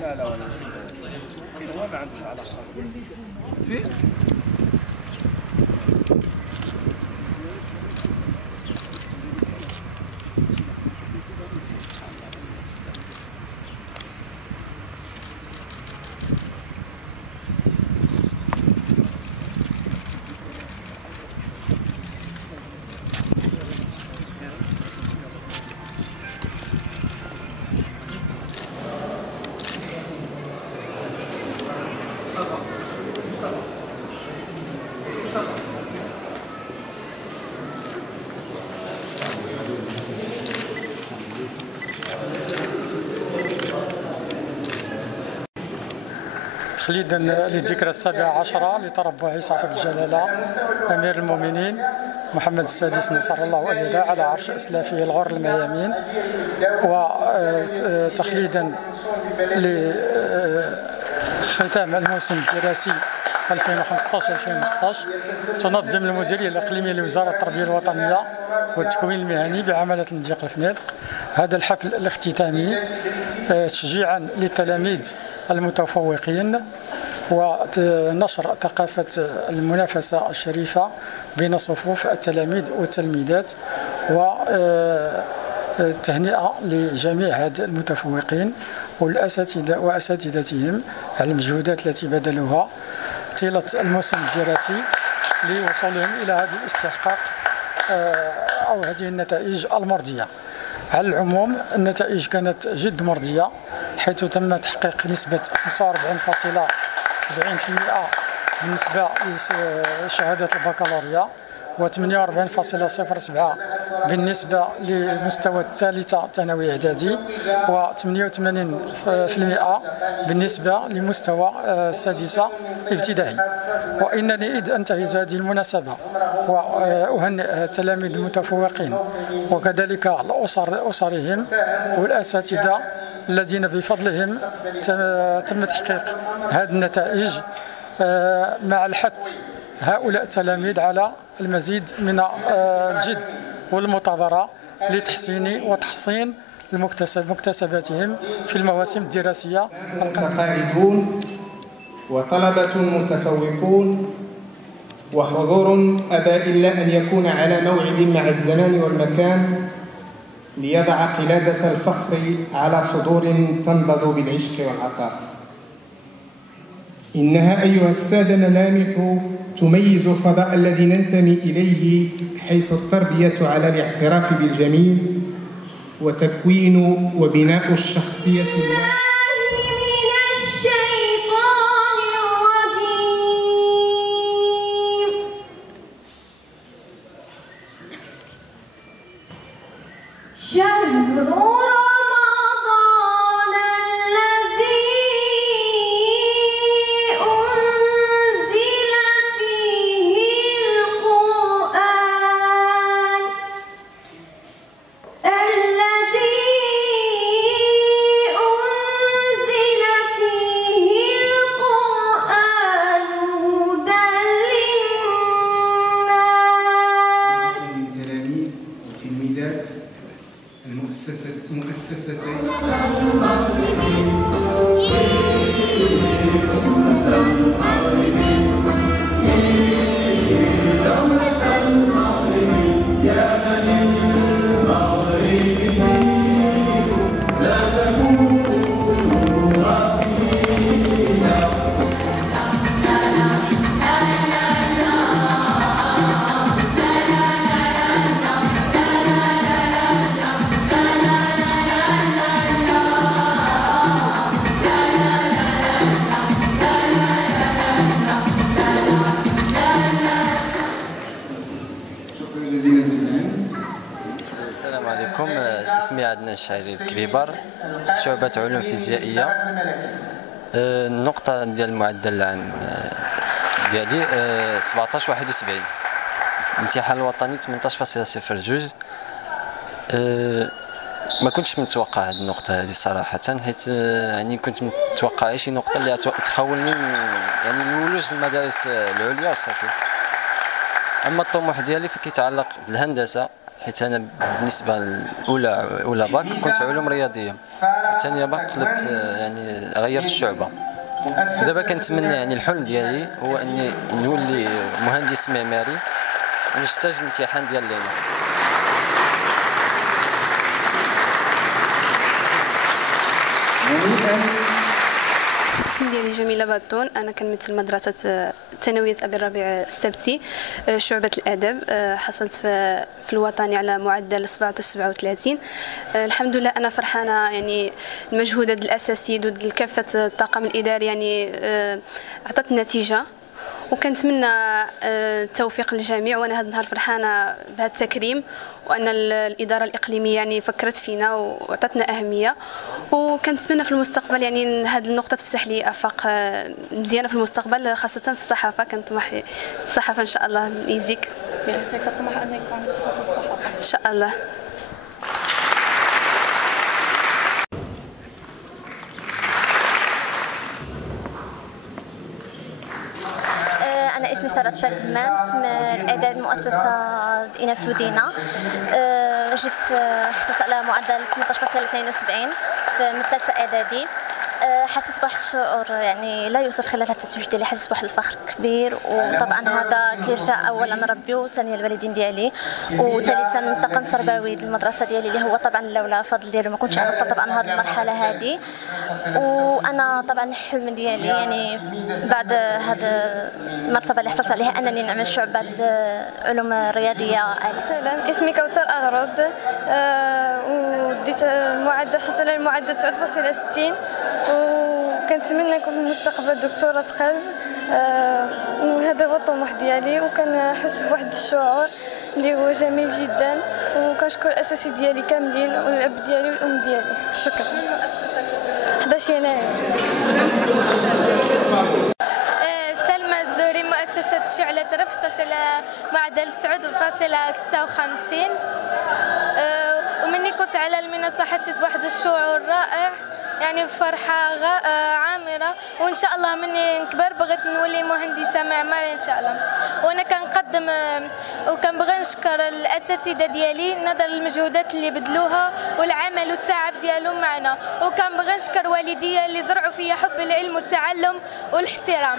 لا لا ولا هو ما عندوش علاقه فين. تخليدا للذكرى 17 لتربع صاحب الجلالة أمير المؤمنين محمد السادس نصر الله وأيده على عرش أسلافه الغر الميامين، وتخليدا لختام الموسم الدراسي 2015-2016 تنظم المديرية الإقليمية لوزارة التربية الوطنية والتكوين المهني بعملة المضيق الفنيد هذا الحفل الاختتامي تشجيعا للتلاميذ المتفوقين ونشر ثقافة المنافسة الشريفة بين صفوف التلاميذ والتلميذات، وتهنئة لجميع هاد المتفوقين والأساتذة وأساتذتهم على المجهودات التي بذلوها طيلة الموسم الدراسي لوصولهم إلى هذا الاستحقاق أو هذه النتائج المرضية. على العموم النتائج كانت جد مرضية، حيث تم تحقيق نسبة 45.70% بالنسبة لشهادة البكالوريا، و 48.07 بالنسبة لمستوى الثالثة ثانوي إعدادي، و 88% بالنسبة لمستوى السادسة ابتدائي. وإنني إذ أنتهز هذه المناسبة وأهنئ التلاميذ المتفوقين وكذلك أسرهم والأساتذة الذين بفضلهم تم تحقيق هذه النتائج، مع الحث هؤلاء التلاميذ على المزيد من الجد والمثابرة لتحسين وتحصين مكتسباتهم في المواسم الدراسية القادمة. قائدون وطلبة متفوقون وحضور أبى إلا أن يكون على موعد مع الزمان والمكان ليضع قلادة الفخر على صدور تنبض بالعشق والعطاء. إنها أيها السادة ملامح تميز الفضاء الذي ننتمي إليه، حيث التربية على الاعتراف بالجميل وتكوين وبناء الشخصية السلام عليكم. اسمي عدنان الشاعري بكبيبر، شعبة علوم فيزيائية. النقطة ديال المعدل العام ديالي 17.71. الامتحان الوطني 18.02. ما كنتش متوقع هذه النقطة هذه صراحة، حيت يعني كنت متوقع شي نقطة اللي تخولني يعني الولوج المدارس العليا وصافي. أما الطموح ديالي فكيتعلق بالهندسة، حيت انا بالنسبه الاولى باك كنت علوم رياضيه، الثانيه باك قلبت يعني غيرت الشعبه. دابا كنتمنى يعني الحلم ديالي هو اني نولي مهندس معماري ونجتاز الامتحان ديال الليله. اسمي ديالي جميلة باتون، أنا كنمثل مدرسة ثانوية أبي الربيع السبتي شعبة الأدب. حصلت في الوطني على معدل 17.37. الحمد لله أنا فرحانة، يعني المجهودات الأساسي ضد كافة الطاقم الإداري يعني أعطت نتيجة، وكنتمنى التوفيق للجميع. وانا هذا النهار فرحانه بهذا التكريم، وان الاداره الاقليميه يعني فكرت فينا وعطتنا اهميه، وكنتمنى في المستقبل يعني هذه النقطه تفتح لي افاق مزيانه في المستقبل، خاصه في الصحافه. كنطمح الصحافه ان شاء الله يزيك. كنطمح ان يكون تخصص الصحافه ان شاء الله. أنا اسمي سارة تاكمان، من الإعداد مؤسسة إيناس ودينا. حصلت على معدل 18.72 من ثالثة إعدادي. حسيت بواحد الشعور يعني لا يوصف خلال هذا التتويج ديالي، حسيت بواحد الفخر كبير، وطبعا هذا كيرجع اولا ربي وثانيا الوالدين ديالي وثالثا الطاقم التربوي المدرسه ديالي اللي هو طبعا لولا فضل ديالو ما كنتش غنوصل طبعا لهذه المرحله هذه. وانا طبعا الحلم ديالي يعني بعد هذا المرتبه اللي حصلت عليها انني نعمل شعبه علوم رياضيه. سلام، اسمي كوثر اغرض، وديت المعدل حصلت على المعدل 9.60، وكنتمنى نكون في المستقبل دكتورة قلب. هذا هو الطموح ديالي، وكنحس بواحد الشعور اللي هو جميل جدا، وكنشكر الاساتذه ديالي كاملين والاب ديالي والام ديالي. شكرا. 11 يناير. سلمى الزوري، مؤسسة شعلة رف، حصلت على معدل 9.56. ومني كنت على المنصة حسيت بواحد الشعور رائع، يعني فرحة عامرة، وإن شاء الله مني نكبر بغيت نولي مهندسة معمارية إن شاء الله. وأنا كنقدم وكنبغي نشكر الأساتذة ديالي نظرا للمجهودات اللي بذلوها والعمل والتعب ديالهم معنا، وكنبغي نشكر والديا اللي زرعوا فيا حب العلم والتعلم والاحترام،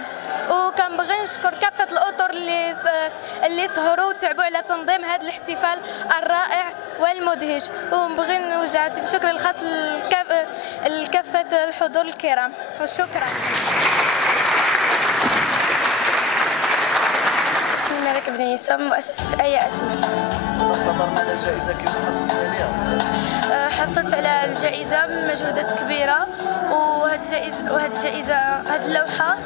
وكنبغي نشكر كافة الأطر اللي سهروا وتعبوا على تنظيم هذا الاحتفال الرائع والمدهش، ونبغي نوجه الشكر الخاص لكافة الحضور الكرام، وشكرا. اسمي ملك بن عيسى، مؤسسة أيا أسمي. صدرنا على الجائزة كيفاش حصلت عليها؟ حصلت على الجائزة بمجهودات كبيرة، وهذه الجائزة هذه اللوحة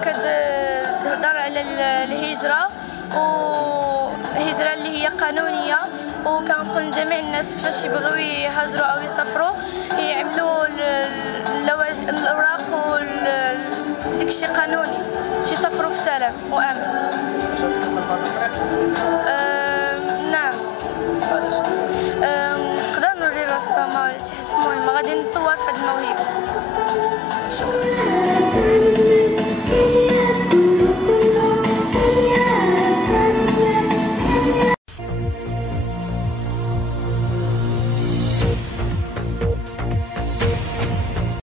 كتهضر على الهجرة، وهجرة اللي هي قانونية، وكنقول لجميع الناس فاش يبغيو يهاجروا او يسافروا يعملوا الاوراق وداكشي قانوني باش يسافروا في سلام وامان. واش تكمل في هذا الطريق؟ نعم. نقدر نوري رسامة ولا شي حاجة مهمة، غادي نطور في هذه الموهبة.